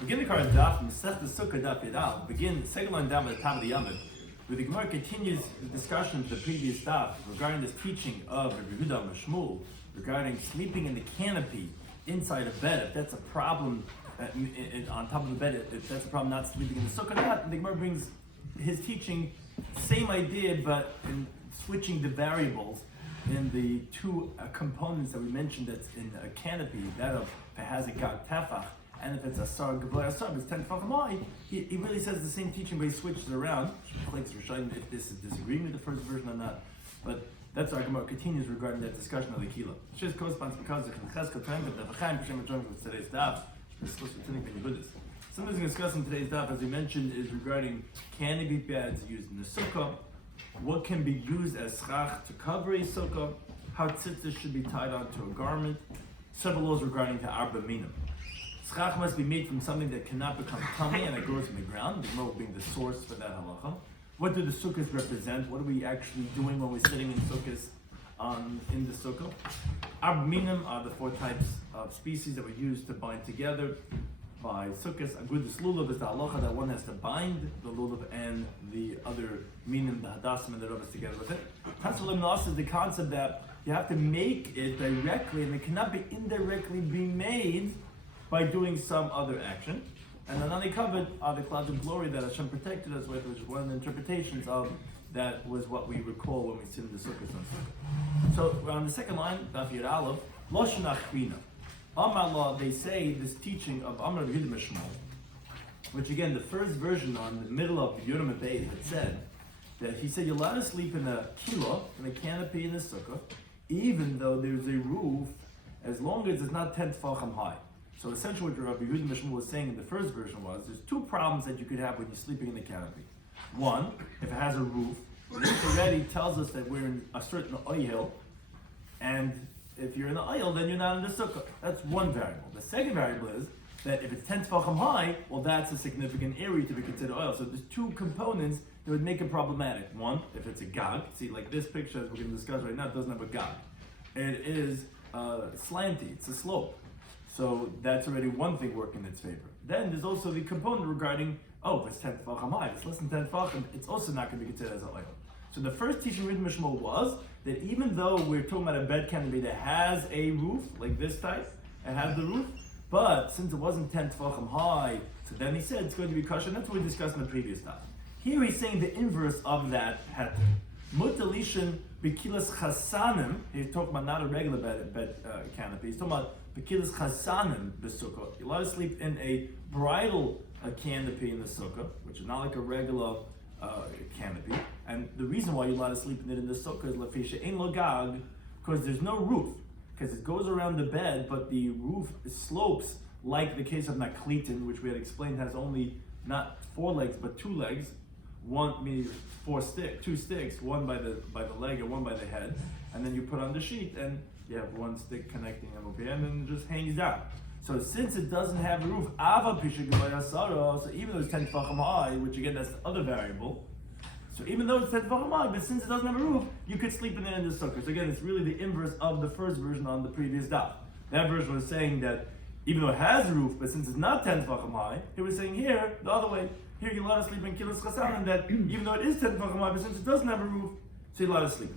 Begin the current Daf, Mesech the Succah Daf begin the second line down by the top of the Yomim, where the Gemara continues the discussion of the previous Daf regarding this teaching of Rabbi Shloimy regarding sleeping in the canopy inside a bed. If that's a problem on top of the bed, if that's a problem not sleeping in the Sukkah, the Gemara brings his teaching, same idea, but in switching the variables in the two components that we mentioned that's in a canopy, that of if it has a gag tefach, and if it's a sar gavoy asar, it's 10 tefachim high, he really says the same teaching, but he switches it around. If this is disagreeing with the first version or not, but that's our Gemara continues regarding that discussion of the kilo. It corresponds because of today's daf. Something we're discussing today's daf, as we mentioned, is regarding canopy beds used in the sukkah. What can be used as schach to cover a sukkah? How tzitzis should be tied onto a garment? Several laws regarding the arba minim. Schach must be made from something that cannot become tummy and it grows from the ground, the Gemara being the source for that halacha. What do the sukkahs represent? What are we actually doing when we're sitting in sukkahs in the sukkah? Arba minim are the four types of species that we use to bind together by sukkahs. Agudis lulav is the halacha that one has to bind the lulav and the other minim, the hadassim and the rovas together with it. Tansulim nas is the concept that you have to make it directly and it cannot be indirectly be made by doing some other action. And then they covered are the clouds of glory that Hashem protected us with, which is one of the interpretations of that was what we recall when we sit in the sukkahs on sukkah. So we're on the second line, Daf Yud Aleph, Loshen Achvina. Amar, they say this teaching of Amar Rabbi Shloimy Schwartzberg, which again, the first version on the middle of the Yom had said that he said you're allowed to sleep in a kilo, in a canopy in the sukkah, even though there's a roof, as long as it's not 10 tefachim high. So essentially what Rabbi Shloimy Schwartzberg was saying in the first version was, there's two problems that you could have when you're sleeping in the canopy. One, if it has a roof, the roof already tells us that we're in a certain oil, and if you're in the oil, then you're not in the sukkah. That's one variable. The second variable is that if it's 10 tefachim high, well, that's a significant area to be considered oil. So there's two components that would make it problematic. One, if it's a gag. See, like this picture, as we're going to discuss right now, it doesn't have a gag. It is slanty. It's a slope. So that's already one thing working in its favor. Then there's also the component regarding, if it's 10 tefachim high, if it's less than 10 tefachim, it's also not going to be considered as an oil. So the first teaching of Rabbi Shloimy was that even though we're talking about a bed canopy that has a roof, like this type, it has the roof, but since it wasn't 10 tefachim high, so then he said it's going to be kosher, and that's what we discussed in the previous time. Here he's saying the inverse of that had Mutalishin bekilas chasanim. He's talking about not a regular bed canopy. He's talking about bekilas chasanim b'sukkah. You're allowed to sleep in a bridal canopy in the sukkah, which is not like a regular canopy. And the reason why you're allowed to sleep in it in the sukkah is lafisha ein lagag, because there's no roof, because it goes around the bed, but the roof slopes like the case of naklitin, which we had explained has only not 4 legs but 2 legs. One means 2 sticks, one by the leg and one by the head, and then you put on the sheet and you have one stick connecting them up here and then it just hangs down. So since it doesn't have a roof, so even though it's 10 tefachim high, which again that's the other variable, so even though it's 10 tefachim high, but since it doesn't have a roof, you could sleep in it in the sukkah. So again, it's really the inverse of the first version on the previous daf. That version was saying that even though it has a roof, but since it's not 10 tefachim high, he was saying here, the other way, here you're allowed to sleep in kilos chasanim, that even though it is 10 tefachim high, but since it doesn't have a roof, so you're allowed to sleep.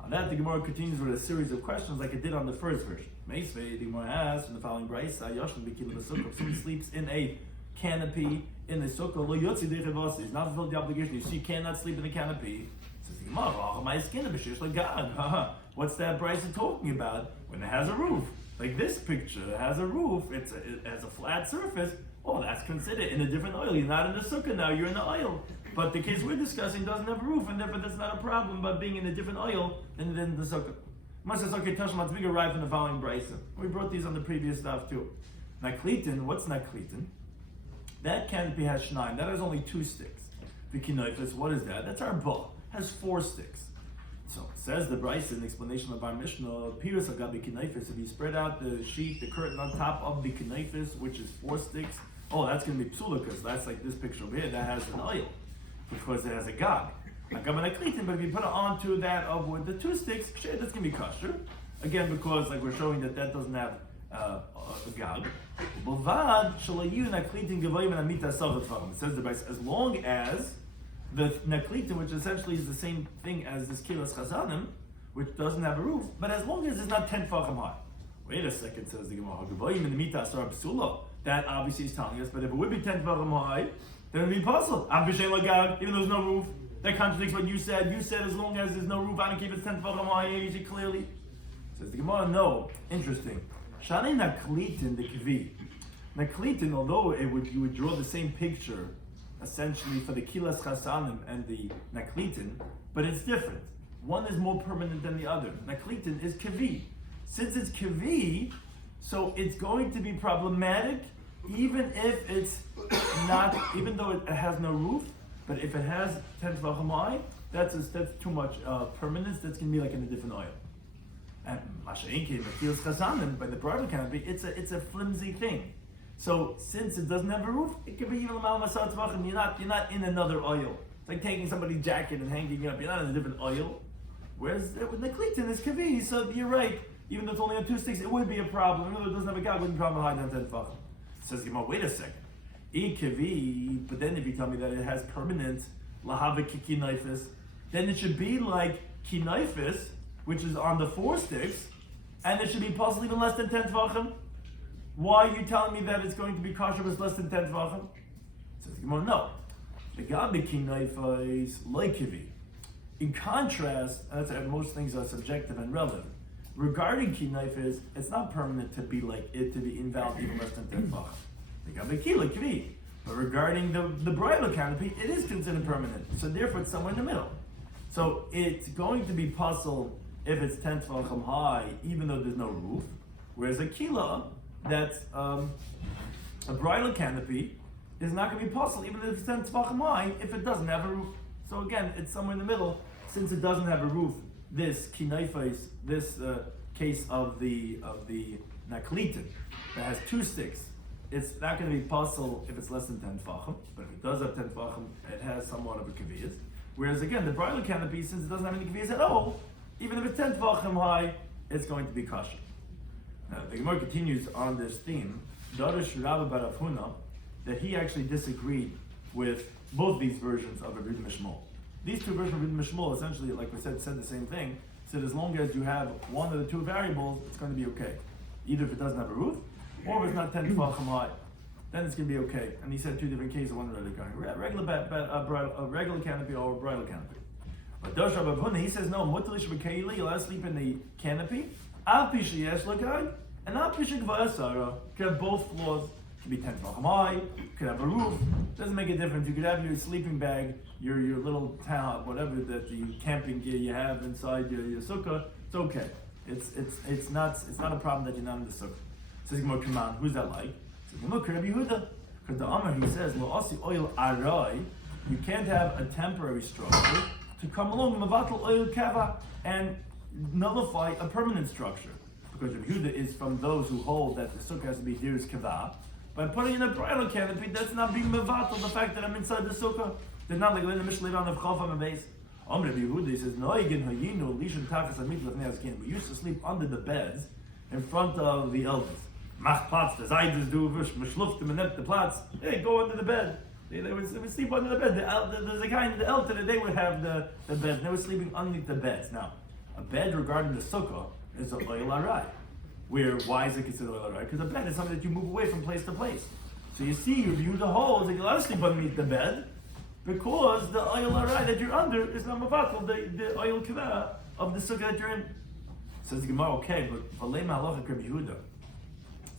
On that, the Gemara continues with a series of questions like it did on the first version. Meisvei, the Gemara asks in the following brayso, Yoshim b'kilo b'sukkah. If someone sleeps in a canopy in the sukkah, lo yotzi deichevasi, he's not fulfilled the obligation. So you cannot sleep in the canopy. Says the Gemara, my skin b'shish l'gad. What's that brayso talking about? When it has a roof, like this picture, it has a roof. It has a flat surface. Oh, that's considered in a different oil. You're not in the sukkah now, you're in the oil. But the case we're discussing doesn't have a roof, and therefore that's not a problem about being in a different oil than in the sukkah. Masasake Tashmat Zviga arrived from the following brayso. We brought these on the previous stuff too. Naklitin, what's naklitin? That canopy has shnaim, that has only 2 sticks. Vikinoifis, what is that? That's our ball, has 4 sticks. So says the brayso in the explanation of our Mishnah, Piras Agabi Kinoifis, if you spread out the sheet, the curtain on top of the kinoifis, which is 4 sticks, that's going to be psula, because that's like this picture over here, that has an oil, because it has a gag. But if you put it onto that of with the 2 sticks, that's going to be kosher. Again, because like we're showing that doesn't have gag. It says as long as the naklitin, which essentially is the same thing as this kilas chazanim, which doesn't have a roof, but as long as it's not 10 tefachim high. Wait a second, says the Gemara. That obviously is telling us, but if it would be 10 tefachim high, then it would be puzzle. Even though there's no roof. That contradicts what you said. You said as long as there's no roof, I don't keep it 10 tefachim high. You see clearly. Says the Gemara, no. Interesting. Shani naklitin the kvi. Naklitin, although you would draw the same picture, essentially for the kilas chasanim and the naklitin, but it's different. One is more permanent than the other. Naklitin is kvi. Since it's kvi, so it's going to be problematic, even if it's not, even though it has no roof. But if it has 10 tefachim high, that's too much permanence. That's going to be like in a different oil. And masha'inki, makilas chasanim, by the bridal canopy, it's a flimsy thing. So since it doesn't have a roof, it could be even l'mal masat tefachim. You're not in another oil. It's like taking somebody's jacket and hanging it up. You're not in a different oil. Whereas with the klitin is kavi, so you're right. Even though it's only on 2 sticks, it would be a problem. Even though it doesn't have a gag, it wouldn't be a problem higher than 10 tefachim. Says Gemara, wait a second. Kavi, but then if you tell me that it has permanent lahava kinaifis, then it should be like kinaifis, which is on the 4 sticks, and it should be possibly even less than 10 tefachim. Why are you telling me that it's going to be kosher with less than 10 tefachim? Says Gemara, no. The gabi kinaifis like kavi. In contrast, that's most things are subjective and relative. Regarding kinaifis, it's not permanent to be like it to be invalid even less than 10 tefachim. But regarding the bridal canopy, it is considered permanent. So therefore it's somewhere in the middle. So it's going to be puzzle if it's 10 tefachim high, even though there's no roof. Whereas a kila, that's a bridal canopy, is not going to be puzzle, even if it's 10 tefachim high, if it doesn't have a roof. So again, it's somewhere in the middle. Since it doesn't have a roof, this kinaifais, this case of the naklitin, that has 2 sticks, it's not going to be puzzle if it's less than 10 tefachim, but if it does have 10 tefachim, it has somewhat of a kaviyas. Whereas again, the bridal canopy, since it doesn't have any kaviyas at all, even if it's 10 tefachim high, it's going to be kosher. Now, the Gemara continues on this theme. Darish Rabbi Bar Avhuna, that he actually disagreed with both these versions of Rabbi Mishmol. These 2 versions of Rabbi Mishmol, essentially, like we said the same thing. Said as long as you have one of the 2 variables, it's going to be okay. Either if it doesn't have a roof, or if it's not 10 tefachim high, then it's going to be okay. And he said 2 different cases, one really going a regular canopy or a bridal canopy. But Dosh Rabbi Avhuna, he says no. Mutalish b'keili, you'll have to sleep in the canopy. Al pisha yesh l'gag, and al pisha gva'asara. Could have both floors. Could be 10 tefachim high. Could have a roof. Doesn't make a difference. You could have your sleeping bag, your little town, whatever that the camping gear you have inside your sukkah. It's okay. It's not a problem that you're not in the sukkah. Says Gemara, come on, who's that like? Says Gemara, Rabbi Yehuda. Because the Amar, he says, lo asi oil arai, you can't have a temporary structure to come along mavatal oil kava and nullify a permanent structure. Because Rabbi Yehuda is from those who hold that the sukkah has to be dirs kava. By putting in a bridal canopy, that's not being mavatal the fact that I'm inside the sukkah. They're not like in the Mishnah of Chafam and base. Rabbi Yehuda, he says, noigin hayinu lishon tachas amit lefnei hazkin. We used to sleep under the beds in front of the elders. Mach Platz, the Zaydes do, Mishluftim and the Platz. Hey, go under the bed. They would sleep under the bed. There's a guy in the elder, they would have the bed. They were sleeping underneath the beds. Now, a bed regarding the sukkah is a oil arai. Why is it considered oil arai? Because a bed is something that you move away from place to place. So you see, you view the holes, that you're allowed to sleep underneath the bed, because the oil arai that you're under is not mavatal, the oil kivah of the sukkah that you're in. Says the Gemara, okay, but Valema halacha Rabbi Yehuda.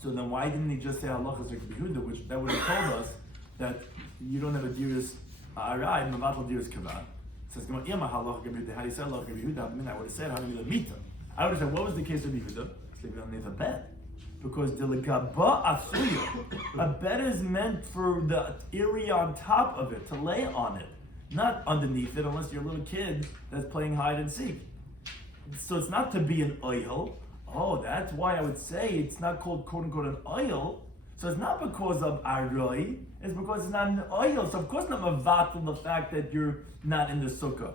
So then why didn't he just say halachas like Rabbi Yehuda, which that would have told us that you don't have a diras arai, mavatal diras kavah. Says Gemara, Yama halacha Rabbi Yehuda. How do you say halacha Rabbi Yehuda? I mean, I would have said, how do you mita? I would have said, what was the case of Rabbi Yehuda? Sleeping underneath a bed. Because the legaba asuya, a bed is meant for the area on top of it, to lay on it, not underneath it, unless you're a little kid that's playing hide and seek. So it's not to be an oil. Oh, that's why I would say it's not called quote unquote an oil. So it's not because of aroi, it's because it's not an oil. So of course not mavatal the fact that you're not in the sukkah.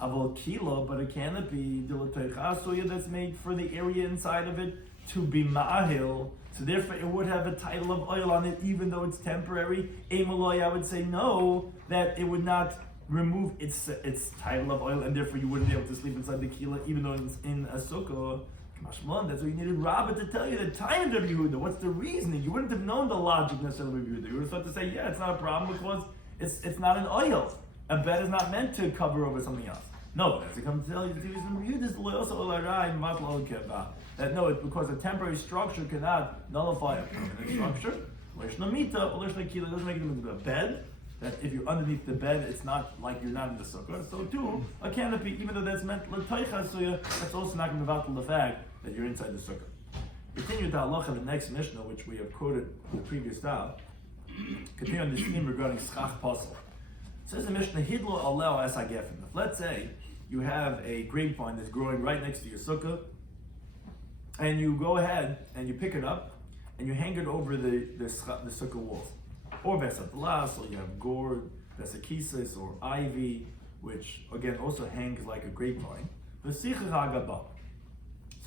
Avol kilo, but a canopy, that's made for the area inside of it to be ma'ahil, So therefore it would have a title of oil on it, even though it's temporary. Emaloi, I would say no, that it would not remove its title of oil, and therefore you wouldn't be able to sleep inside the kila, even though it's in a sukkah. That's why you needed Rabbah to tell you the time of Rabbi Yehuda. What's the reasoning? You wouldn't have known the logic necessarily of Rabbi Yehuda. You would have thought to say, yeah, it's not a problem because it's not an oil. A bed is not meant to cover over something else. No, but as it comes to tell you, that no, it's because a temporary structure cannot nullify a permanent structure. It doesn't make it into a bed. That if you're underneath the bed, it's not like you're not in the sukkah. So too, a canopy, even though that's meant l'taycha suya, that's also not going to be the fact that you're inside the sukkah. Continue to halacha, the next mishnah, which we have quoted in the previous daf. Continue on this theme regarding schach pasel. Says the mishnah, hidlo aleo es hagefen. Let's say you have a grapevine that's growing right next to your sukkah, and you go ahead and you pick it up and you hang it over the sukkah walls. Or vesatlas, or you have gourd, vesakisis, or ivy, which again also hangs like a grapevine. So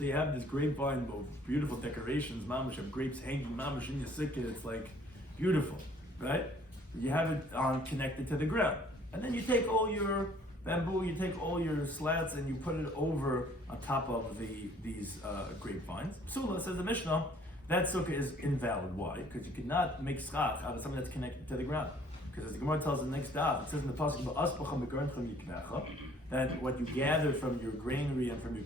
you have this grapevine with beautiful decorations, mamash, have grapes hanging, mamash in your sukkah, it's like beautiful, right? You have it connected to the ground. And then you take all your bamboo, you take all your slats, and you put it over on top of these grapevines. Psula, says the Mishnah, that sukkah is invalid. Why? Because you cannot make schach out of something that's connected to the ground. Because as the Gemara tells in the next daf, it says in the pasuk that what you gather from your granary and from your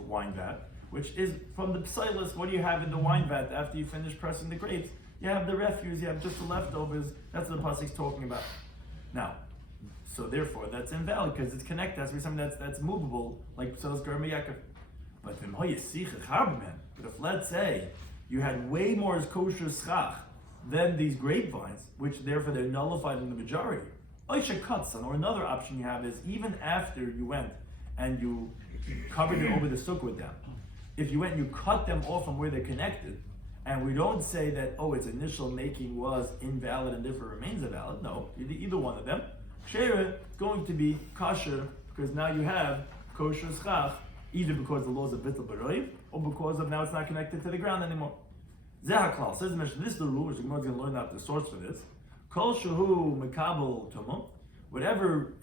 wine vat, which is from the psilus, what do you have in the wine vat after you finish pressing the grapes? You have the refuse, you have just the leftovers. That's what the pasuk is talking about. Now, so therefore, that's invalid because it's connected. That's something that's movable, like psilus garmi yakov. But if let's say you had way more kosher schach than these grapevines, which therefore they're nullified in the majority. Oisha katsan, or another option you have is even after you went and you covered it over the sukkah with them, if you went and you cut them off from where they're connected, and we don't say that, its initial making was invalid and therefore remains invalid. No, either one of them. Shiur is going to be kosher because now you have kosher schach, either because the laws of bittul b'roiv, or because of now it's not connected to the ground anymore. Zehaklal says the Mishnah, this is the rule, which the Gemara is going to learn out the source for this. Kol shehu mekabel tumah, whatever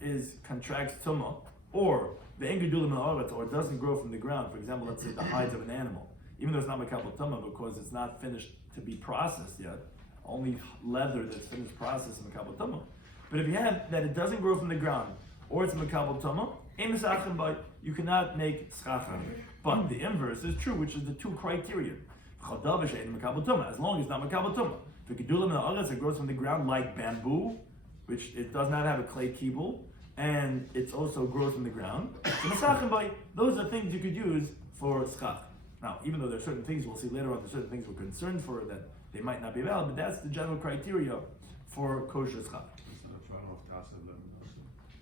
contracts tumah, or the engedulim ha'aretz, or doesn't grow from the ground. For example, let's say the hides of an animal, even though it's not mekabel tumah because it's not finished to be processed yet. Only leather that's finished processed is mekabel tumah. But if you have that it doesn't grow from the ground, or it's mekabel tumah, you cannot make schach out of it. But the inverse is true, which is the two criteria. As long as it's not makabel tumah. If you do live in the others, it grows from the ground like bamboo, which it does not have a clay kibble, and it also grows from the ground. So those are things you could use for schach. Now, even though there are certain things we'll see later on, there's certain things we're concerned for that they might not be valid, but that's the general criteria for kosher schach.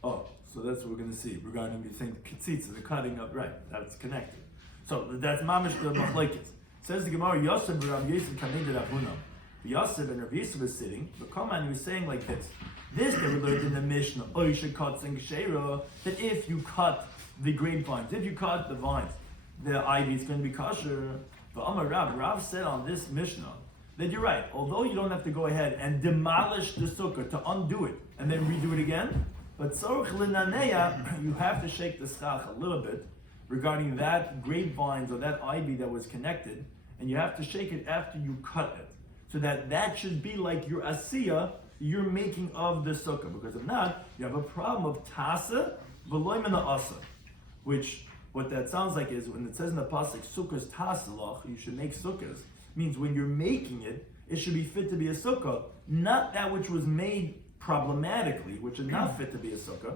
Oh, so that's what we're going to see regarding the thing kitzitza, the cutting up, right? That's connected. So that's mamish the machlekes. Says the Gemara, Yosef and Rav Yosef kamei Rav Huna. Yosef and Rav Yosef was sitting, but Koman he was saying like this. This they were learned in the Mishnah, Oisha cuts and Geshera, that if you cut the grapevines, if you cut the vines, the ivy is going to be kosher. But Amar Rav said on this Mishnah that you're right. Although you don't have to go ahead and demolish the sukkah to undo it and then redo it again, but tzorich l'naneya, you have to shake the schach a little bit regarding that grapevines or that ivy that was connected, and you have to shake it after you cut it, so that should be like your asiyah you're making of the sukkah. Because if not, you have a problem of tasa v'loy mina asa, which what that sounds like is when it says in the pasuk sukkah's tasalach, you should make sukkahs, means when you're making it, it should be fit to be a sukkah, not that which was made problematically, which is not fit to be a sukkah,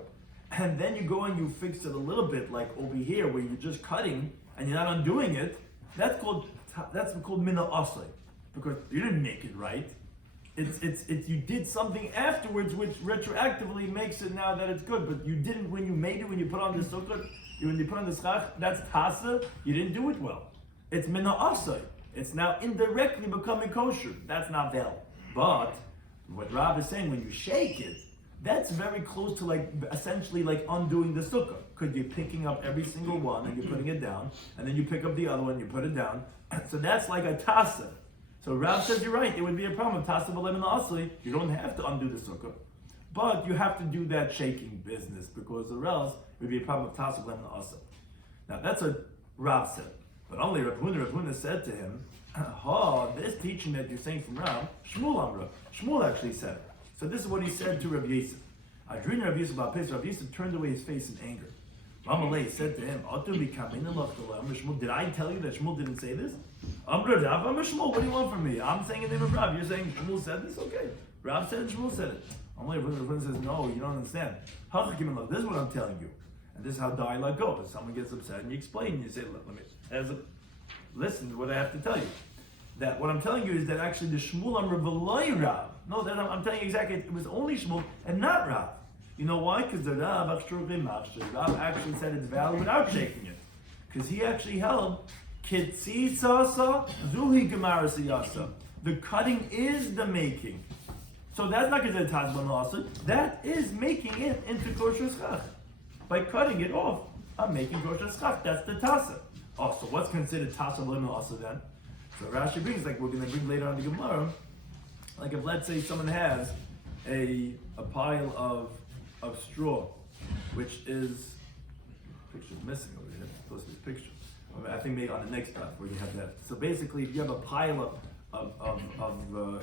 and then you go and you fix it a little bit, like over here where you're just cutting and you're not undoing it. That's called mina asay, because you didn't make it right. It's you did something afterwards which retroactively makes it now that it's good, but you didn't when you made it, when you put on the sukkah, when you put on the schach, that's tasa, you didn't do it well. It's mina asay. It's now indirectly becoming kosher. That's not valid. But what Rav is saying, when you shake it, that's very close to essentially undoing the sukkah. Because you're picking up every single one and you're putting it down, and then you pick up the other one, you put it down. So that's like a tasa. So Rav says you're right. It would be a problem of Tasav Alem and Asli. You don't have to undo the sukkah, but you have to do that shaking business because or else it would be a problem of Tasav Alem and Asli. Now that's what Rav said, but only Rav Huna said to him, this teaching that you're saying from Rav, Shmuel actually said it. So this is what he said to Rav Yosef. Adrin Rav Yosef Rav Yosef turned away his face in anger. Ramalei said to him, did I tell you that Shmuel didn't say this? I'm Shmuel, what do you want from me? I'm saying in the name of Rav. You're saying Shmuel said this? Okay. Rav said it, Shmuel said it. Rav says, no, you don't understand. This is what I'm telling you. And this is how dialogue goes. Someone gets upset and you explain, and you say, listen to what I have to tell you. That what I'm telling you is that actually the Shmuel Amr v'loi Rav. No, that I'm telling you exactly, it was only Shmuel and not Rav. You know why? Because the Rav actually said it's valid without shaking it. Because he actually held Kitzi Sasa, Zuhi Gemara Siyasa. The cutting is the making. So that's not considered Tazban Lasa. That is making it into kosher schach. By cutting it off, I'm making kosher schach. That's the Tasa. Oh, so what's considered Tasa Lim also then? So Rashi brings, like we're going to bring later on the Gemara, like if let's say someone has a pile of straw, which is, picture's missing over here, it's supposed to be a picture. I think maybe on the next Daf where you have that. So basically, if you have a pile of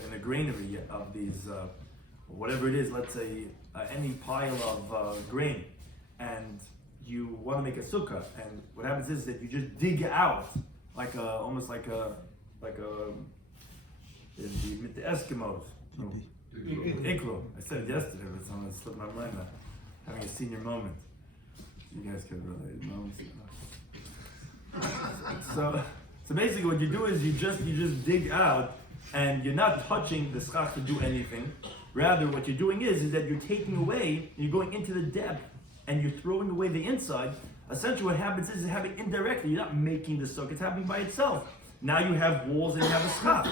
in a granary of these, whatever it is, let's say any pile of grain, and you want to make a sukkah, and what happens is that you just dig out almost like the Eskimos. Igloo. I said it yesterday, but someone slipped my mind now. Having a senior moment. You guys can relate. So basically, what you do is you just dig out, and you're not touching the schach to do anything. Rather, what you're doing is that you're taking away, you're going into the depth, and you're throwing away the inside. Essentially, what happens is it's happening indirectly. You're not making the sukkah; it's happening by itself. Now you have walls and you have a schach.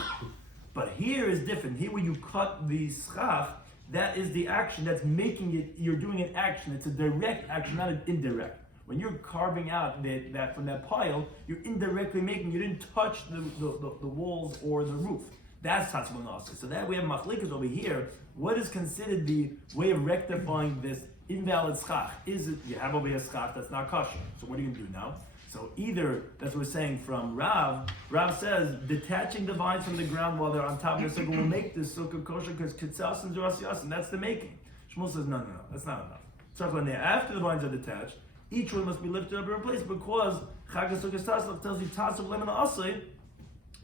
But here is different. Here, when you cut the schach, that is the action that's making it. You're doing an action. It's a direct action, not an indirect. When you're carving out that from that pile, you're indirectly making. You didn't touch the walls or the roof. That's Tatzman Nasa. So that we have machlikas over here. What is considered the way of rectifying this invalid schach? Is it you have over here a schach that's not kosher? So what are you going to do now? So either, that's what we're saying from Rav. Rav says, detaching the vines from the ground while they're on top of the sukkah will make this sukkah kosher because kitzas and zurasiyas, and that's the making. Shmuel says, no, that's not enough. So when after the vines are detached, each one must be lifted up and replaced because Chag HaSukkos Taslav tells you tasav lemon asay,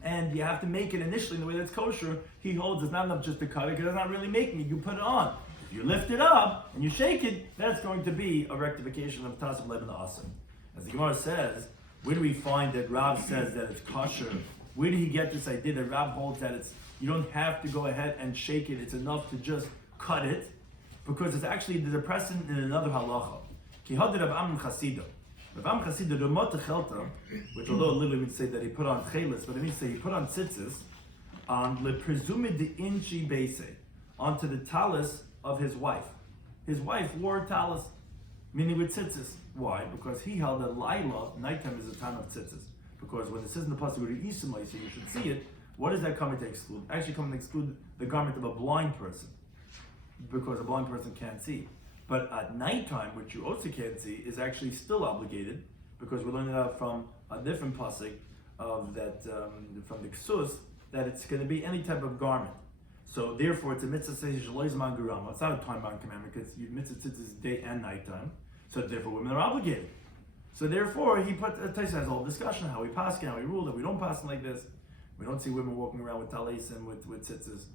and you have to make it initially in the way that's kosher. He holds it's not enough just to cut it because it's not really making it. You put it on. If you lift it up and you shake it, that's going to be a rectification of tasav lemon asay. As the Gemara says, where do we find that Rav says that it's kosher? Where did he get this idea that Rav holds that you don't have to go ahead and shake it, it's enough to just cut it? Because it's actually, there's a precedent in another halacha. Ki hadid Rav Amnon Chasido. Rav Amnon Chasido, the Mota Chelta, which although literally means say that he put on chelis, but it means to say he put on tzitzis, on le presumid de inchi beise, onto the talis of his wife. His wife wore a talis, meaning with tzitzis. Why? Because he held that Laila, nighttime, is a time of tzitzis. Because when it says in the pasuk, so you should see it, what is that coming to exclude? Actually coming to exclude the garment of a blind person. Because a blind person can't see. But at nighttime, which you also can't see, is actually still obligated, because we're learning that from a different pasuk of that from the Ksus, that it's going to be any type of garment. So therefore, it's a mitzvah says Shaloizman Gurama. It's not a time-bound commandment because mitzvah tzitzis day and nighttime. So therefore, women are obligated. So therefore, he put Taisa has a whole discussion how we pass and how we rule that we don't pass like this. We don't see women walking around with talis and with tzitzis.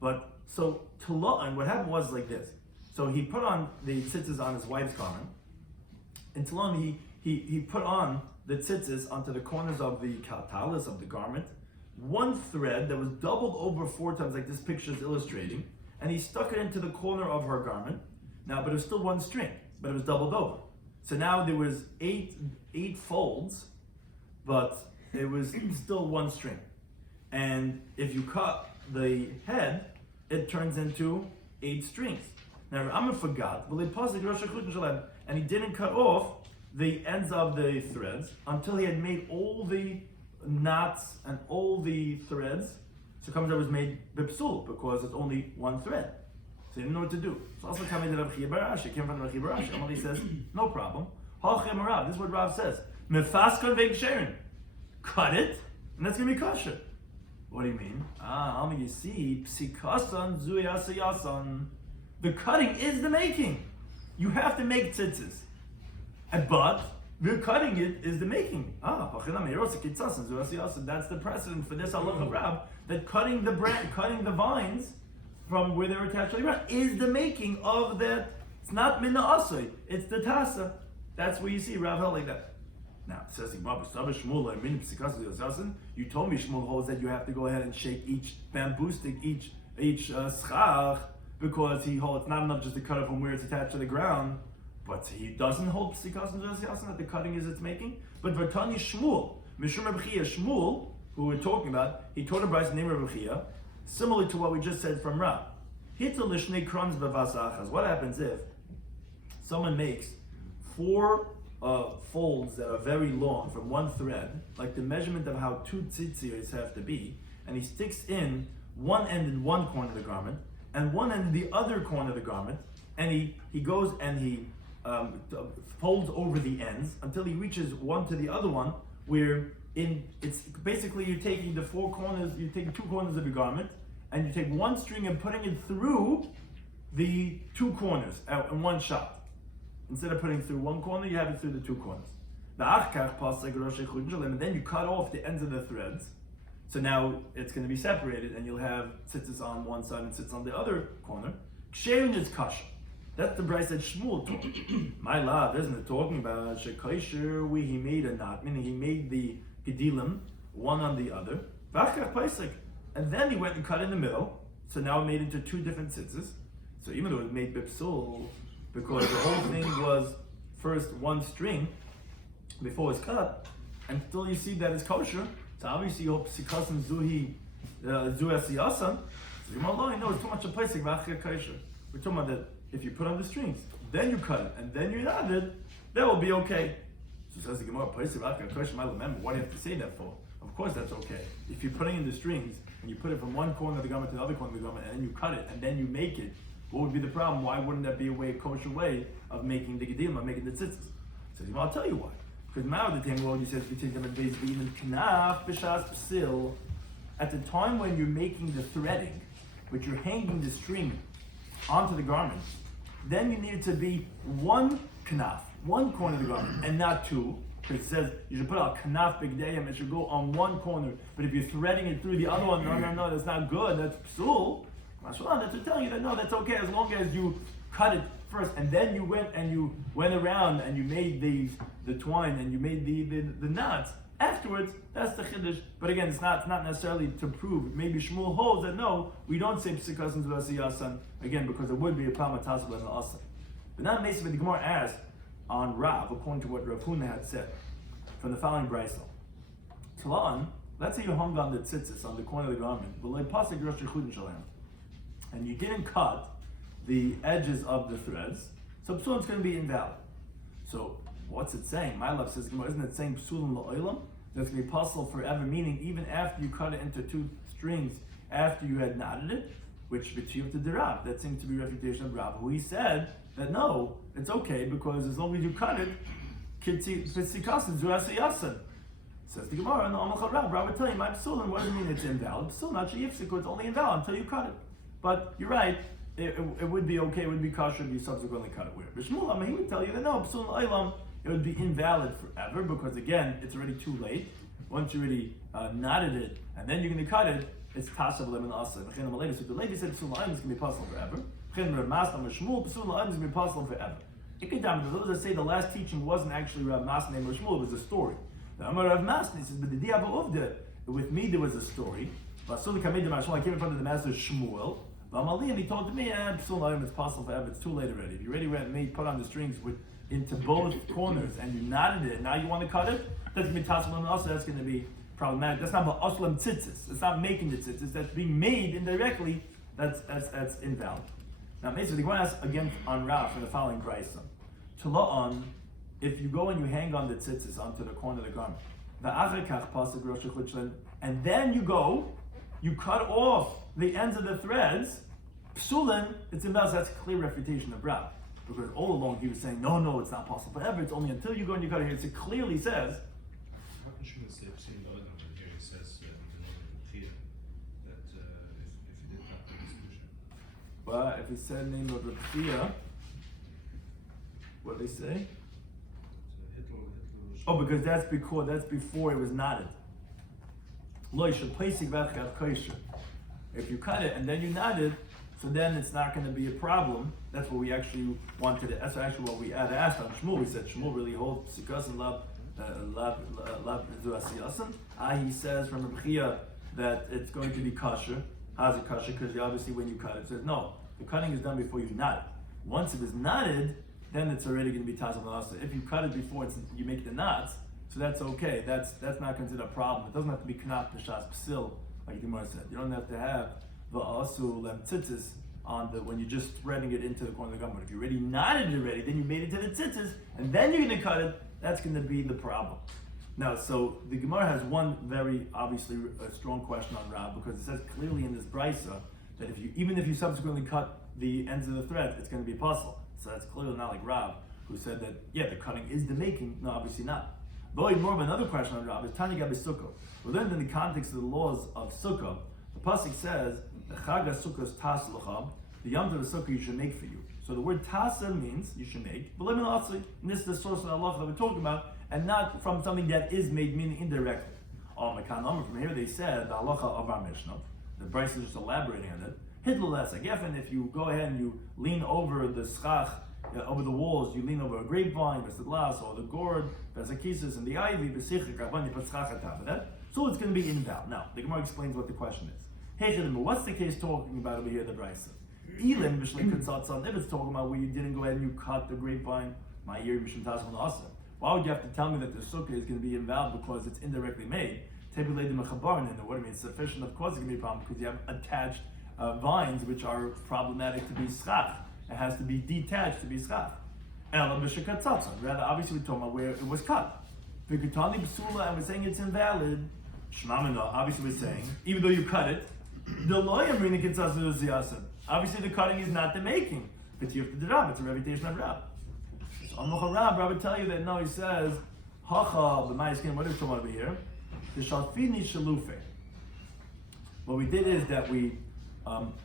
But so Talon, what happened was like this. So he put on the tzitzis on his wife's garment. In Talon, he put on the tzitzis onto the corners of the talis of the garment. One thread that was doubled over 4 times, like this picture is illustrating, and he stuck it into the corner of her garment. Now, but it was still one string, but it was doubled over. So now there was eight folds, but it was still one string. And if you cut the head, it turns into 8 strings. Now, Rambam forgot, and he didn't cut off the ends of the threads until he had made all the knots and all the threads So comes that was made bipsul because it's only one thread. So he didn't know what to do. So also coming to Rabbi Barashi, came from Rabbi Barashi. Amali says, no problem. This is what Rav says. Mefaskan ve'gsherin. Cut it, and that's going to be kosher. What do you mean? You see, psikasan zuyasayasan. The cutting is the making. You have to make tzitzis. But the cutting it is the making. That's the precedent for this halacha Rab, that cutting the vines from where they're attached to the ground is the making of that. It's not mina asay, it's the tasa. That's where you see Rav held like that. Now, it says, you told me Shmuel holds that you have to go ahead and shake each bamboo stick, each schach, because he holds it's not enough just to cut it from where it's attached to the ground. But he doesn't hold that the cutting is its making. But Vatani Shmuel, Mishum Rabbi Shmuel, who we're talking about, he taught a brayso named Rabbi, similar to what we just said from Rav. What happens if someone makes 4 folds that are very long from one thread, like the measurement of how 2 tzitzios have to be, and he sticks in one end in one corner of the garment, and one end in the other corner of the garment, and he goes and he folds over the ends until he reaches one to the other one, where it's basically you're taking the 4 corners, you're taking 2 corners of your garment, and you take one string and putting it through the 2 corners in one shot. Instead of putting through one corner, you have it through the 2 corners. And then you cut off the ends of the threads. So now it's going to be separated, and you'll have tzitzis on one side and tzitzis on the other corner. Ksherin is kasha. That's the brayso that Shmuel taught. My love, isn't it talking about shekaisher, where he made a knot, meaning he made the gedilim one on the other. And then he went and cut in the middle. So now it made into 2 different tzitzis. So even though it made bipsul, because the whole thing was first one string before it's cut, and still you see that it's kosher. So obviously you hope sikasan zuhi zuasiyasan. So you know it's too much a place like kosher. We're talking about that if you put on the strings, then you cut it, and then you knot it, that will be okay. So says the Gemara, place kosher. Remember, what do you have to say that for? Of course that's okay. If you're putting in the strings and you put it from one corner of the garment to the other corner of the garment, and then you cut it and then you make it, what would be the problem? Why wouldn't that be a kosher way of making the gedim, of making the tzitzis? So I'll tell you why. Because now the thing he says we take them at base being knaf b'shas psil. At the time when you're making the threading, which you're hanging the string onto the garment, then you need it to be one knaf, one corner of the garment, and not 2. Because it says you should put out knaf b'gdeyim, it should go on one corner. But if you're threading it through the other one, no, that's not good. That's psul. That's to tell you that no, that's okay as long as you cut it first, and then you went around and you made the twine and you made the knots afterwards. That's the chiddush. But again, it's not necessarily to prove. Maybe Shmuel holds that no, we don't say psikasan zuasiyasan again because it would be a problem with tasabah and asa. But now basically the Gemara asked on Rav, according to what Rav Huna had said, from the following brayso. Talan, let's say you hung on the tzitzis on the corner of the garment, and you didn't cut the edges of the threads, so psul is going to be invalid. So what's it saying? My love says, isn't it saying psul la'olam? That's going to be possible forever, meaning even after you cut it into 2 strings, after you had knotted it, which b'tiyuv to Rav, that seems to be a refutation of Rav, who he said that no, it's okay because as long as you cut it, p'sikasan zuasiyasan. Says the Gemara, no, Rav would tell you, my psul, what does it mean it's invalid? Psul, not sheyifsiku, it's only invalid until you cut it. But you're right, it would be okay, it would be kosher if you subsequently cut it weird. But Shmuel, he would tell you that no, psul l'olam, it would be invalid forever because again, it's already too late. Once you already knotted it and then you're going to cut it, it's tashav lemon asa. So the lady said psul l'olam is going to be possible forever. Shmuel, psul l'olam is going to be possible forever. Those that say the last teaching wasn't actually Rav Masnei or Shmuel, it was a story. The Amar Rav Masnei says, but the diava uvda, with me there was a story. I came in front of the master Shmuel. And he told me, it's possible forever, it's too late already. If you already went and put on the strings into both corners and you knotted it, and now you want to cut it, that's going to be tasabah and also that's going to be problematic. That's not aslam tzitzis. It's not making the tzitzis. That's being made indirectly. That's invalid. Now, basically, the Gemara asks again on Rav for the following brayso. Tula'on, if you go and you hang on the tzitzis onto the corner of the garment, and then you go you cut off the ends of the threads, psulin, it's invalid. That's a clear refutation of Rav. Because all along he was saying, no, it's not possible forever. It's only until you go and you cut it here. So it clearly says. How can Shmuel say the other one here? He says that if he did not do this mission. But if he said name of Rabbi, what did he say? Oh, because that's before it was knotted. If you cut it and then you knot it, so then it's not going to be a problem. That's what we actually wanted. That's actually what we had asked on Shmuel. We said Shmuel really holds Sukkah and love He says from Rabbi that it's going to be kosher. How's it kosher? Because obviously when you cut it, says no. The cutting is done before you knot it. Once it is knotted, then it's already going to be tazal malasa. If you cut it before you make the knots, so that's okay. That's not considered a problem. It doesn't have to be knot p'shas psil, like the Gemara said. You don't have to have the asul lem tzitzis on when you're just threading it into the corner of the gum. But if you already knotted it already, then you made it to the tzitzis, and then you're going to cut it. That's going to be the problem. Now, so the Gemara has one very obviously strong question on Rav, because it says clearly in this brisa that even if you subsequently cut the ends of the thread, it's going to be possible. So that's clearly not like Rav, who said that the cutting is the making. No, obviously not. Though more of another question on Rav is Tani Gabi Sukkah. We learned in the context of the laws of Sukkah, the pasuk says the Chaga Sukkah's tas l'cha, the yom of the Sukkah you should make for you. So the word tasa means you should make. But and this is the source of Allah that we're talking about, and not from something that is made, meaning indirectly. From here they said the halacha of our Mishnah. The Bryce is just elaborating on it. And if you go ahead and you lean over the schach, over the walls, you lean over a grapevine, or the glass, or the gourd, and the ivy, so it's going to be invalid. Now, the Gemara explains what the question is. What's the case talking about over here, the Bryce? If it's talking about where you didn't go ahead and you cut the grapevine, why would you have to tell me that the sukkah is going to be invalid because it's indirectly made? And what do you mean? It's sufficient, of course, it's going to be a problem because you have attached vines which are problematic to be schach. It has to be detached to be schach. Rather, obviously, we're talking about where it was cut. And we're saying it's invalid. Obviously, we're saying, even though you cut it, obviously the cutting is not the making. It's a reputation of Rab. So Rab would tell you that no, he says, Hacha, the Ma'iskin, what are we talking about over here? The Shalfini Shalufe. What we did is that we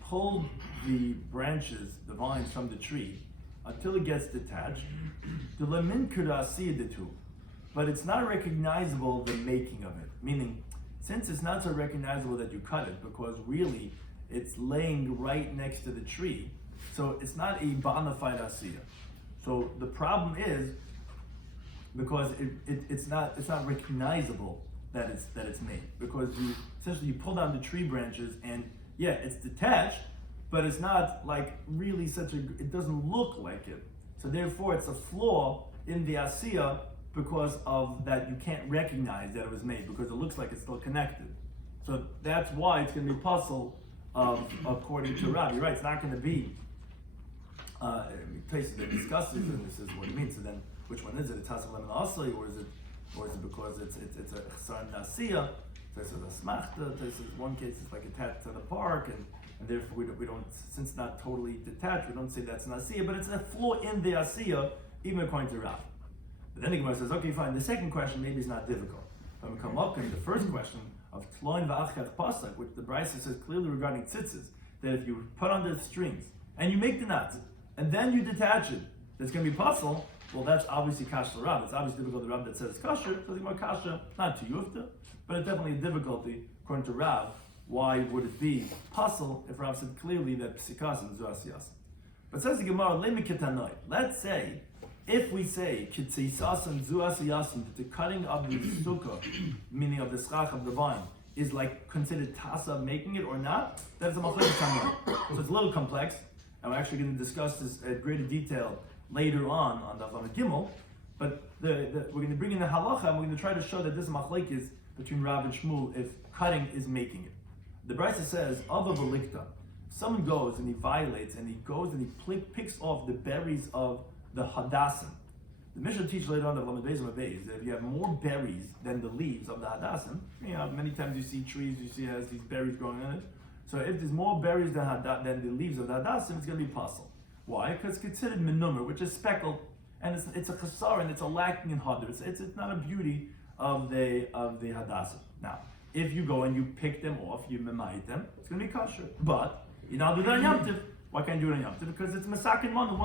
pulled the branches, the vines from the tree until it gets detached. The lemin kurasiyaditu, but it's not recognizable the making of it. Meaning, since it's not so recognizable that you cut it, because really it's laying right next to the tree, so it's not a bona fide asiyah. So the problem is because it's not recognizable that it's made, because you pull down the tree branches and it's detached, but it's not like really it doesn't look like it. So therefore it's a flaw in the asiyah because of that you can't recognize that it was made because it looks like it's still connected. So that's why it's going to be puzzle according to Rabbi. You're right, it's not going to be places that discuss it, and this is what it means. So then, which one is it? It's Hassan Lemon Asli, or is it because it's a Chsar Nasiya? This is a Smachta. This is one case it's like attached to the park, and therefore we don't, since it's not totally detached, we don't say that's Nasiya, but it's a flaw in the Asiya, even according to Rav. But then the Gemara says, okay, fine. The second question maybe is not difficult. When we come up in the first question of Tloin Va'achkat Pasak, which the Brisa says clearly regarding tzitzis, that if you put on the strings and you make the knots and then you detach it, that's going to be puzzle. Well, that's obviously kasher Rav. It's obviously difficult to Rav that says kasher, because it's more kasher, not to yufta, but it's definitely a difficulty according to Rav. Why would it be puzzle if Rav said clearly that psikas and zuas yas? But says the Gemara, lemikitanoi. Let's say if we say kitzisas and zuas yasim, that the cutting of the sukkah, meaning of the schach of the vine, is like considered tasa making it or not, that's a machlokes tanoi. So it's a little complex, and we're actually going to discuss this at greater detail later on Daf Gimel. But we're going to bring in the halacha, and we're going to try to show that this machlokes is between Rav and Shmuel if cutting is making it. The Brisa says, Ava v'likta. Someone goes and he violates, and he goes and he picks off the berries of the hadassim. The Mishnah teaches later on that if you have more berries than the leaves of the hadassim, many times you see trees, you see it has these berries growing on it. So if there's more berries than the leaves of the hadassim, it's going to be pasul. Why? Because it's considered menumer, which is speckled, and it's a chasar, and it's a lacking in hadar. It's not a beauty of the hadassim. Now, if you go and you pick them off, you memayit them, it's going to be kosher. But you now do that on Yom Tov. Why can't you do it on Yom Tov? Because it's masakin one of the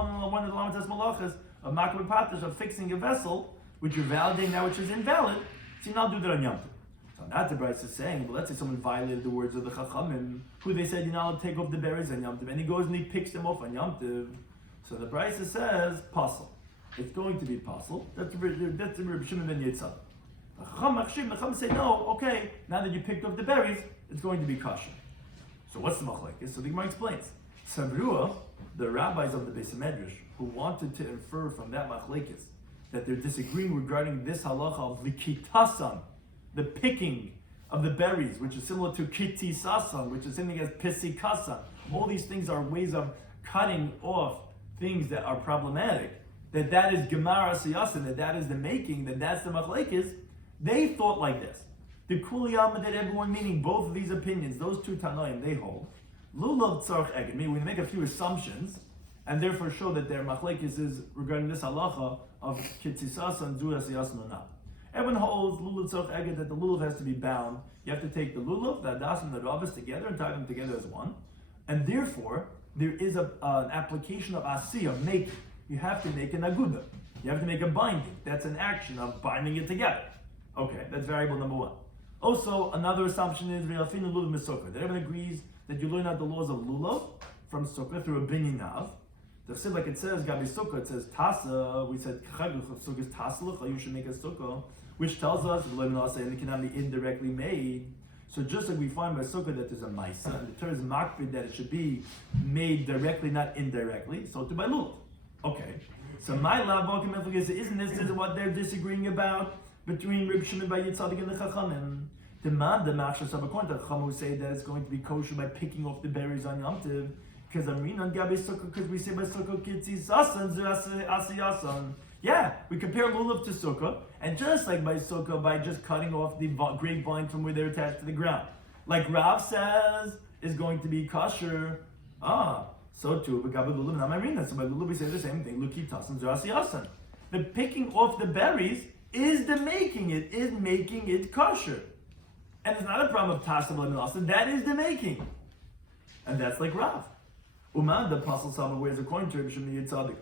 lamatas malachas of makabel patish, of fixing a vessel, which you're validating now, which is invalid. So you now do that on Yom Tov. So now the Bryce is saying, well, let's say someone violated the words of the Chachamim, who they said you're not allowed to take off the berries on Yom Tov, and he goes and he picks them off on Yom Tov. So the Bryce says, pasul. It's going to be pasul. That's the Rabbi Shimon ben Yitzhak. The Chacham say, no, okay, now that you picked off the berries, it's going to be kosher. So what's the machlekes? So the Gemara explains. Sabrua, the rabbis of the Beis Medrash, who wanted to infer from that machlekes that they're disagreeing regarding this halacha of likitasan, the picking of the berries, which is similar to kitisasan, which is something as pisikasan. All these things are ways of cutting off things that are problematic. That is gemara siyasan, that is the making, that's the machlekes. They thought like this. The kuliyama that everyone, meaning both of these opinions, those two tanoim, they hold. Lulav tzarch eged, meaning we make a few assumptions, and therefore show that their machlekes is regarding this halacha of kitzisasan, zuras yasan or not. Everyone holds lulav tzarch eged that the lulav has to be bound. You have to take the lulav, the adas, and the ravas together and tie them together as one. And therefore, there is an application of asi, of making. You have to make an aguda. You have to make a binding. That's an action of binding it together. Okay, that's variable number one. Also, another assumption is Re'afinu lulav misukah. That everyone agrees that you learn out the laws of lulav from sukkah through a binyanav. The chsiv, like it says, gabi sukkah, it says tasa. We said chagul sukkah is tasalach. You should make a sukkah, which tells us and it cannot be indirectly made. So just like we find by sukkah that there's a maisa, and the Torah is makbid that it should be made directly, not indirectly. So too by lulav. Okay. So my lav isn't this what they're disagreeing about between Rabbi Shimon bar Yitzchak and the Chachamim? The machshas of a coin, the Chachamim who say that it's going to be kosher by picking off the berries on Yom Tov, because I'm reading on gabi sukkah, because we say by sukkah kitzis asan asiyasan. Yeah, we compare lulav to sukkah, and just like by sukkah, by just cutting off the grapevine from where they're attached to the ground, like Rav says is going to be kosher. So too, but gabi lulav not marina. So by lulav we say the same thing. Luki tasan asiyasan. The picking off the berries is making it kosher. And it's not a problem of tasav and that is the making. And that's like Rav. Uman, the Apostle Saba wears a coin to Rabbi Shloimy Schwartzberg,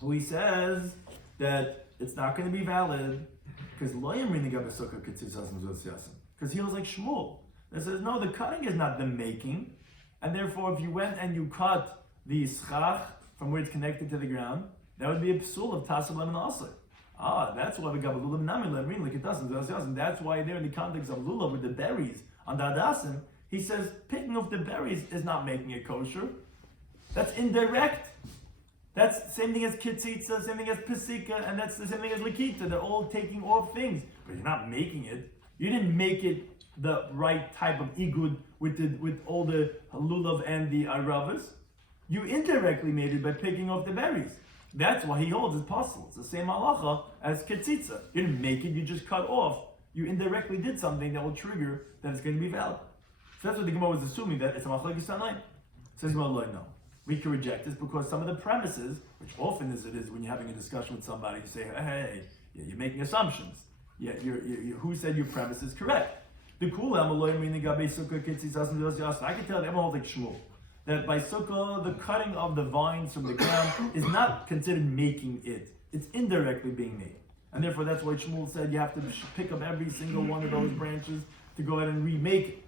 who he says that it's not going to be valid because he was like Shmuel. That says, no, the cutting is not the making. And therefore, if you went and you cut the schach from where it's connected to the ground, that would be a psul of tasav and asr. That's why we got lulav namil and like it doesn't. That's why there in the context of lulav with the berries on the adasim, he says picking off the berries is not making it kosher. That's indirect. That's the same thing as kitzitza, same thing as pesika, and that's the same thing as likita. They're all taking off things, but you're not making it. You didn't make it the right type of igud with all the lulav and the aravas. You indirectly made it by picking off the berries. That's why he holds it's possible. It's the same halacha as ketzitza. You didn't make it, you just cut off. You indirectly did something that will trigger that it's going to be valid. So that's what the Gemara was assuming, that it's a machlekes tanaim. Says Gemara, no. We can reject this because some of the premises, which often is when you're having a discussion with somebody, you say, hey, you're making assumptions. Yeah, who said your premise is correct? The cool I can tell everyone holds like Shmuel, that by sukkah, the cutting of the vines from the ground is not considered making it. It's indirectly being made. And therefore that's why Shmuel said you have to pick up every single one of those branches to go ahead and remake it.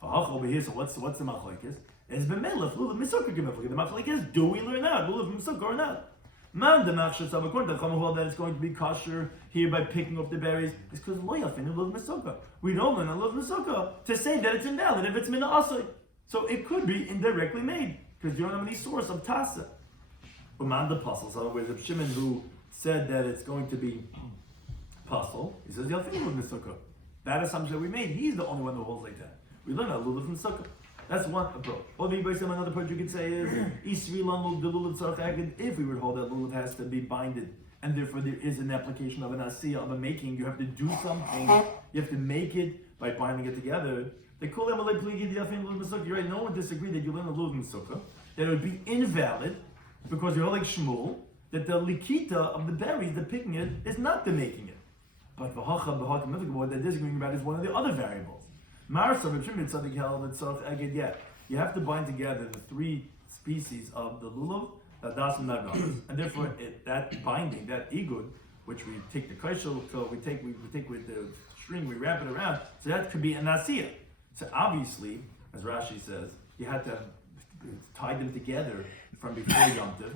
Over here, so what's the machlekes? It's b'melech, lulav misukah gemeflik. The machlekes, do we learn that? Lulav misukah or not? Man, the machshas of a coin, the chama that it's going to be kosher here by picking off the berries is because lo yafinu lulav misukah. We don't learn on lulav misukah to say that it's invalid if it's mina asay. So it could be indirectly made because you don't have any source of tasa. Uman the puzzles. Otherwise, Reb Shimon who said that it's going to be puzzle, he says yafinu lulav misukah. That assumption that we made, he's the only one who holds like that. We learn on lulav misukah. That's one approach. Or maybe another approach you could say is if we would hold that lulav has to be binded and therefore there is an application of an asiyah, of a making. You have to do something, you have to make it by binding it together. You're right, no one disagreed that you learn a lulav in sukkah, that it would be invalid, because you're like Shmuel, that the likita of the berries, the picking it, is not the making it. But what they're disagreeing about is one of the other variables. Yeah, you have to bind together the three species of the lulav, das and nagas, and therefore that binding, that igud, which we take the kaishel, we take with the string, we wrap it around, so that could be an asiyah. So obviously, as Rashi says, you had to tie them together from before Yom Tov,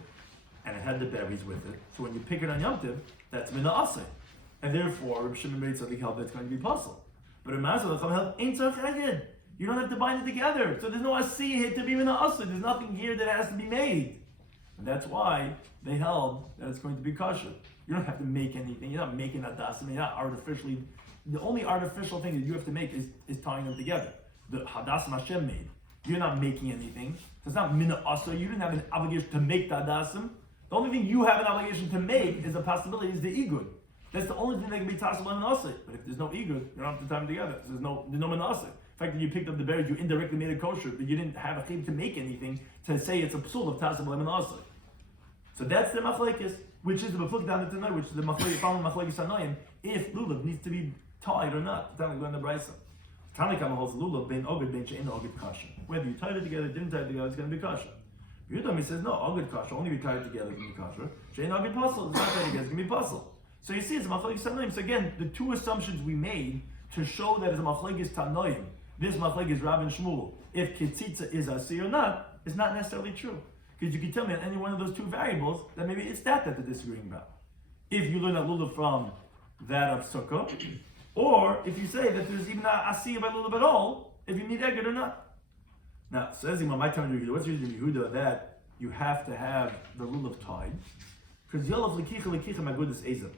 and it had the berries with it. So when you pick it on Yom Tov, that's mina aseh, and therefore Rabbi Shloimy Schwartzberg held that's going to be puzzle. But in Masal held ain't tzarich. You don't have to bind it together. So there's no asiyah here to be mina aseh. There's nothing here that has to be made. And that's why they held that it's going to be kosher. You don't have to make anything. You're not making hadasim. You're not artificially. The only artificial thing that you have to make is tying them together. The hadasim Hashem made. You're not making anything. So it's not mina aseh. You didn't have an obligation to make the hadasim. The only thing you have an obligation to make is the possibility is the igud. That's the only thing that can be tassel and aseh. But if there's no igud, you don't have to tie them together. There's no manaseh. The fact that you picked up the berries, you indirectly made it kosher, but you didn't have a chiyuv to make anything to say it's a psul of tassel and aseh. So that's the machlekes, which is the befuk down tonight, which is the machlekes following machlekes hanoim, if lulav needs to be tied or not. The time we go in the brisa. Tanakama holds lulav bein oged bein she'ein oged kasha. Whether you tie it together, didn't tie it together, it's going to be kasha. Yudami says no, oged kasha. Only if you tie it together, it's going to be kasha. She'ein oged puzzle. It's not tied together, it's going to be puzzle. So you see, it's machlekes hanoim. So again, the two assumptions we made to show that it's a machlekes tanoim. This machlekes Rav and Shmuel, if kitzitza is asir or not, is not necessarily true. Because you can tell me on any one of those two variables that maybe it's that they're disagreeing about. If you learn that lulav from that of sukkah, or if you say that there's even not asiyah by lulav at all, if you need eged or not. Now, says Imam, my time to Yehuda, what's the reason Yehuda that you have to have the lulav tied? Because yolav lekicha magudas ezah.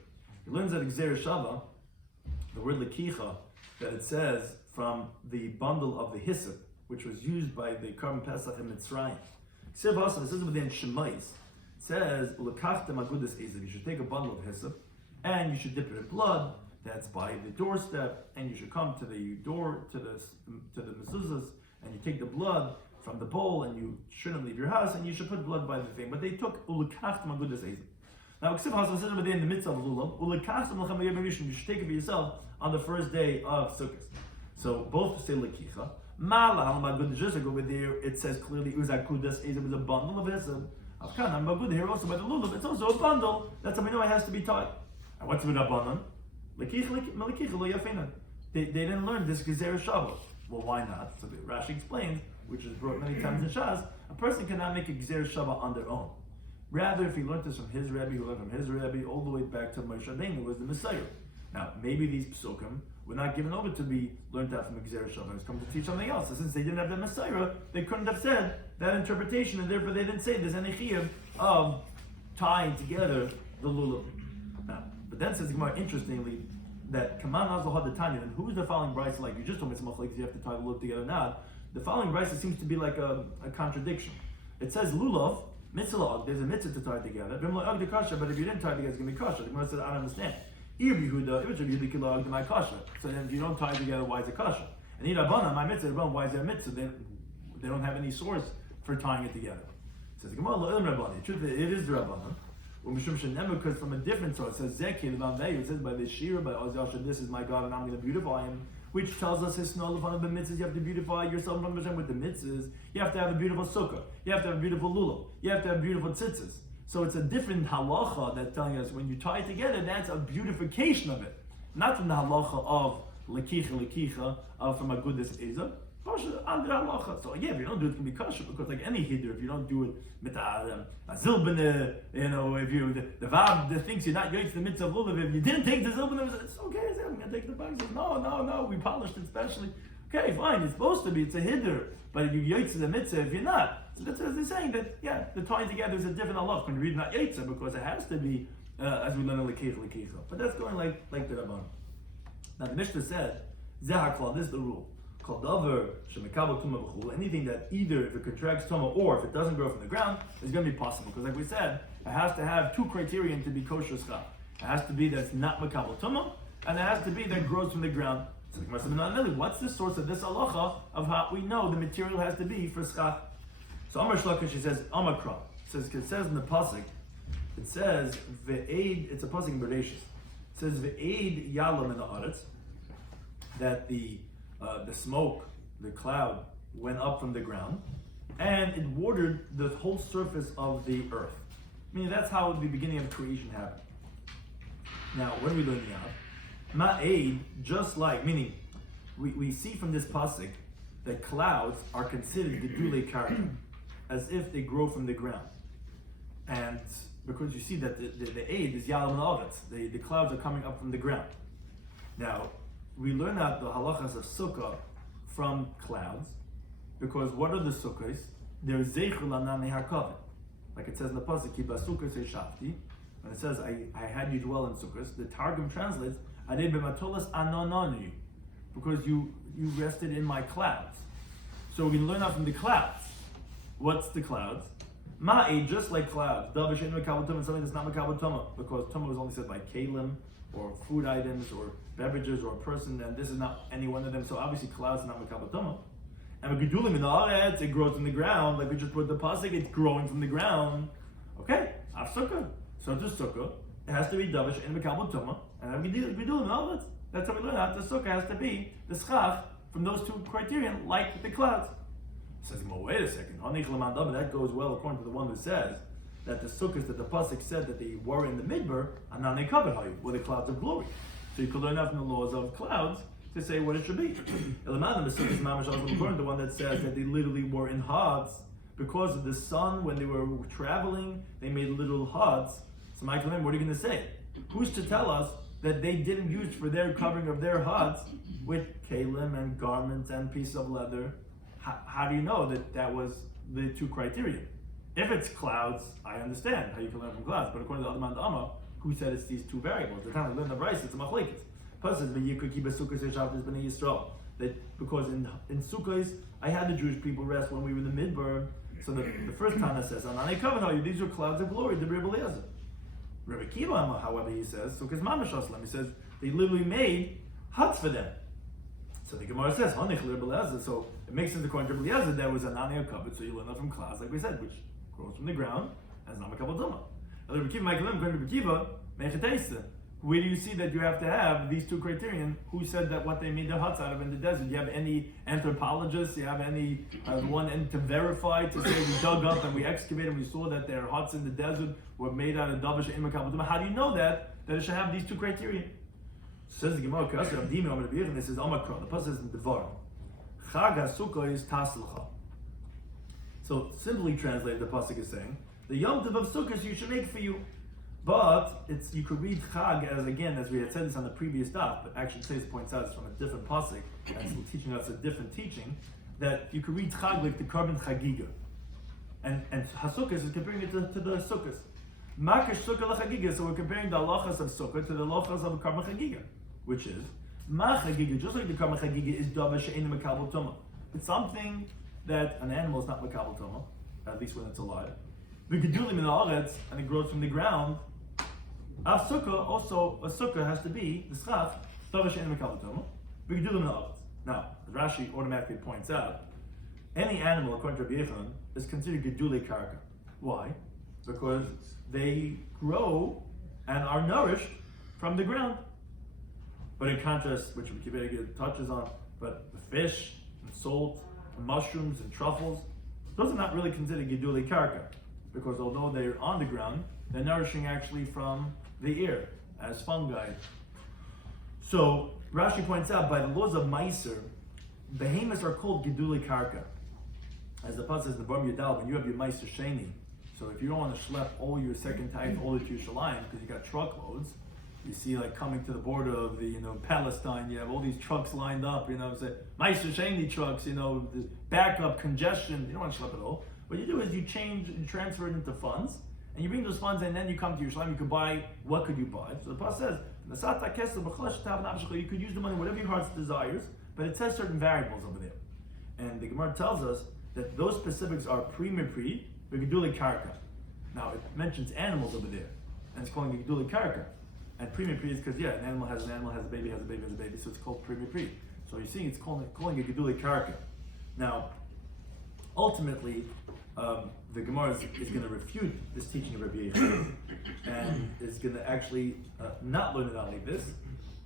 He learns that Gzeir Shava, the word lekicha, that it says from the bundle of the hyssop, which was used by the Karban Pesach in Mitzrayim. It says within Shemais, it says, you should take a bundle of hyssop, and you should dip it in blood, that's by the doorstep, and you should come to the door, to the mezuzahs, and you take the blood from the bowl, and you shouldn't leave your house, and you should put blood by the thing. But they took ulekachtem agudas ezim. Now, it says within the mitzvah of lulav, you should take it for yourself on the first day of Sukkot. So both say lekicha. Over there, it says clearly it was a bundle of hyssop. Here also by the lulav, it's also a bundle. That's how we know it has to be tied. And what's with a bundle? They didn't learn this Gezer Shabbos. Well, why not? So Rashi explains, which is brought many times in Shas, a person cannot make a Gezer Shabbos on their own. Rather, if he learned this from his Rebbe, who learned from his Rebbe, all the way back to Moshe Rabbeinu, was the Messiah. Now, maybe these psukim were not given over to be learned out from a Gezer Shabbos, come to teach something else. So since they didn't have the Messiah, they couldn't have said that interpretation, and therefore they didn't say there's any chiyuv of tying together the lulav. Now, but then says Gemara, interestingly, that Kaman Azal had the Tanya, and who is the following brisa like? You just told me it's machlekes, you have to tie the lulav together now. The following brisa seems to be like a contradiction. It says lulav, mitzvah, there's a mitzvah to tie together, but if you didn't tie together, it's going to be kasha. The Gemara says, I don't understand. If it's Yehuda, my kasha. So then if you don't tie together, why is it kasha? And Irabana, my mitzvah, why is there a mitzvah? They don't have any source for tying it together. It says, the truth is, it is the Rabbanan. Because from a different source, it says, it says by the shiur, by Oz, this is my God, and I'm going to beautify him, which tells us his snow of the mitzvahs. You have to beautify yourself with the mitzvahs. You have to have a beautiful sukkah. You have to have a beautiful lulav. You have to have beautiful tzitzis. So it's a different halacha that's telling us when you tie it together, that's a beautification of it. Not from the halacha of lekicha, from a goodness ezah. Under halacha. So yeah, if you don't do it, it can be kosher, because like any hider, if you don't do it with a zilbene, if you the vav that thinks you're not yoytz the mitzvah of lulav, if you didn't take the zilbene, it's okay. I'm gonna take the bag. No, we polished it specially. Okay, fine. It's supposed to be. It's a hider, but if you yoytz the mitzvah, if you're not, so that's what they're saying. That yeah, the tying together is a different halacha when you read not yoytz, because it has to be as we learn lekicha. But that's going like the Rabban. Now the Mishnah said, Zehar klal. This is the rule. Anything that either if it contracts tuma or if it doesn't grow from the ground is going to be possible. Because like we said, it has to have two criterion to be kosher schach. It has to be that it's not makabel tuma, and it has to be that it grows from the ground. So the Gemara says, what's the source of this halacha of how we know the material has to be for schach? So Amar Shlaka, she says, Amakra. It says in the pasuk, it says ve'ed. It's a pasuk in Bereshis. It says ve'ed yalam in the aretz, that the smoke, the cloud, went up from the ground, and it watered the whole surface of the earth. Meaning that's how the beginning of creation happened. Now, what are we learning out? Ma'ed, just like, meaning we see from this pasuk that clouds are considered gedulei karka, as if they grow from the ground. And because you see that the aid is yalam al-aretz, the clouds are coming up from the ground. Now, we learn out the halachas of sukkah from clouds, because what are the sukkahs? They're zeichel ananei hakavod. Like it says in the pasuk, ki basukkah seishafti, when it says, I had you dwell in sukkahs, the Targum translates, adei b'matolas anononu, because you rested in my clouds. So we can learn out from the clouds. What's the clouds? Ma'e, just like clouds. Davar she'ein makabel tumah, something that's not makabel tumah, because tumah was only said by kalim, or food items, or beverages, or a person, and this is not any one of them. So obviously clouds are not makabel tumah. And gedulim in the aretz, it grows from the ground, like we just put the pasuk, it's growing from the ground. Okay, af sukkah. So to sukkah, it has to be davar she'ein makabel tumah, and gedulim in the aretz. That's how we learn out the sukkah has to be the schach from those two criterion, like the clouds. Says, well, wait a second. That goes well according to the one who says that the sukkahs that the pasuk said that they were in the midbar, and now they covered how were the clouds of glory. So you could learn out from the laws of clouds to say what it should be. The one that says that they literally were in huts because of the sun. When they were traveling, they made little huts. So Michael, what are you going to say? Who's to tell us that they didn't use for their covering of their huts with kalim and garments and piece of leather? How do you know that was the two criteria? If it's clouds, I understand how you can learn from clouds. But according to the other man, the Amma, who said it's these two variables? The time we learn the rice, it's a machlekes. Plus, it's you could keep a sukkah seishaftis b'nei Yisrael. That because in sukkahs, I had the Jewish people rest when we were in the midbar. So the first Tana says, "Ananei kavod, these are clouds of glory." The Rabbi Eliezer. Rabbi Kiva, however, he says, sukkahs mamash aslam. He says they literally made huts for them. So the Gemara says, so it makes sense according to Rabbi Eliezer there was a nani covered, so you learn that from clouds, like we said, which grows from the ground, and is not makabel tumah. Rabbi Kiva, according to Rabbi Kiva, where do you see that you have to have these two criterion? Who said that what they made their huts out of in the desert? Do you have any anthropologists? Do you have any one to verify to say we dug up and we excavated and we saw that their huts in the desert were made out of davar she'ein makabel tumah? How do you know that it should have these two criteria? Says the Gemara, this is Amakra. The pasuk is in Devar. Chag HaSukkah is Taslcha. So simply translated, the pasuk is saying the Yom Tov of Sukkot you should make for you, but you could read Chag as we had said this on the previous daf, but actually today's points out it's from a different pasuk and it's teaching us a different teaching that you could read Chag like the Karban Chagiga, and HaSukkah is comparing it to the Sukkahs. Makash Sukkah l'Chagiga, so we're comparing the halachas of Sukkah to the halachas of Karban Chagiga, which is Ma Chagiga, just like the Karban Chagiga is davar she'ein makabel tumah. It's something that an animal is not makabel tumah, at least when it's alive. The gedulim in the aretz, and it grows from the ground. Af Sukkah, also a Sukkah has to be the schach davar she'ein makabel tumah. The gedulim in the aretz. Now, as Rashi automatically points out, any animal according to Rabbi Yechon is considered gedulei karka. Why? Because they grow and are nourished from the ground. But in contrast, which Wikipedia touches on, but the fish and salt and mushrooms and truffles, those are not really considered gedulei karka, because although they're on the ground, they're nourishing actually from the air as fungi. So Rashi points out by the laws of Meiser, behemoths are called gedulei karka. As the pasuk says in the Bam Yadal, when you have your Meiser Sheni, so if you don't want to schlep all your second type all to Yerushalayim because you got truckloads, you see like coming to the border of the Palestine, you have all these trucks lined up, say Meiser Sheni trucks, the backup congestion. You don't want to schlep it all. What you do is you transfer it into funds, and you bring those funds, and then you come to Yerushalayim. You could buy. What could you buy? So the pasuk says, you could use the money whatever your heart desires. but it says certain variables over there. And the Gemara tells us that those specifics are pri-mipri, v'geduli karka. Now it mentions animals over there, and it's calling it geduli karka. And pri-mipri is because, an animal, has a baby, has a baby, so it's called pri-mipri. So you're seeing it's calling it geduli karka. Now, ultimately, the Gemara is going to refute this teaching of Rabbi Yechon, and is going to actually not learn it out like this.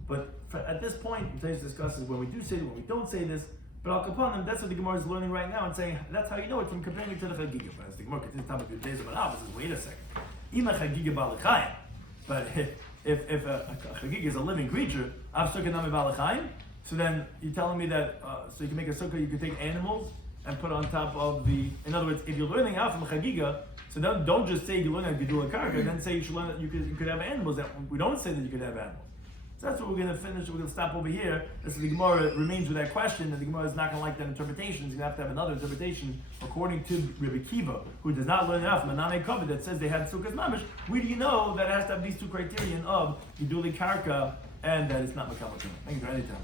But at this point, today's discusses when we do say it, when we don't say this. But al kapanim, that's what the Gemara is learning right now and saying that's how you know it from comparing it to the Chagiga. But as the Gemara continues to talk about the days of Banav, says, wait a second, ima Chagiga balachayim. But if a Chagiga is a living creature, av sukkah nami balachayim. So then you're telling me that so you can make a sukkah, you can take animals and put on top of the. In other words, if you're learning out from a Chagiga, so then don't just say you learn how to do a karka, then say you should learn you could have animals. We don't say that you could have animals. So that's what we're going to finish. We're going to stop over here. This is the Gemara remains with that question, and the Gemara is not going to like that interpretation. He's going to have another interpretation according to Rabbi Kiva, who does not learn enough from Manane Kavod that says they had Sukkah's Mamish. Where do you know that it has to have these two criterion of Geduli Karka and that it's not Makam? Thank you for any time.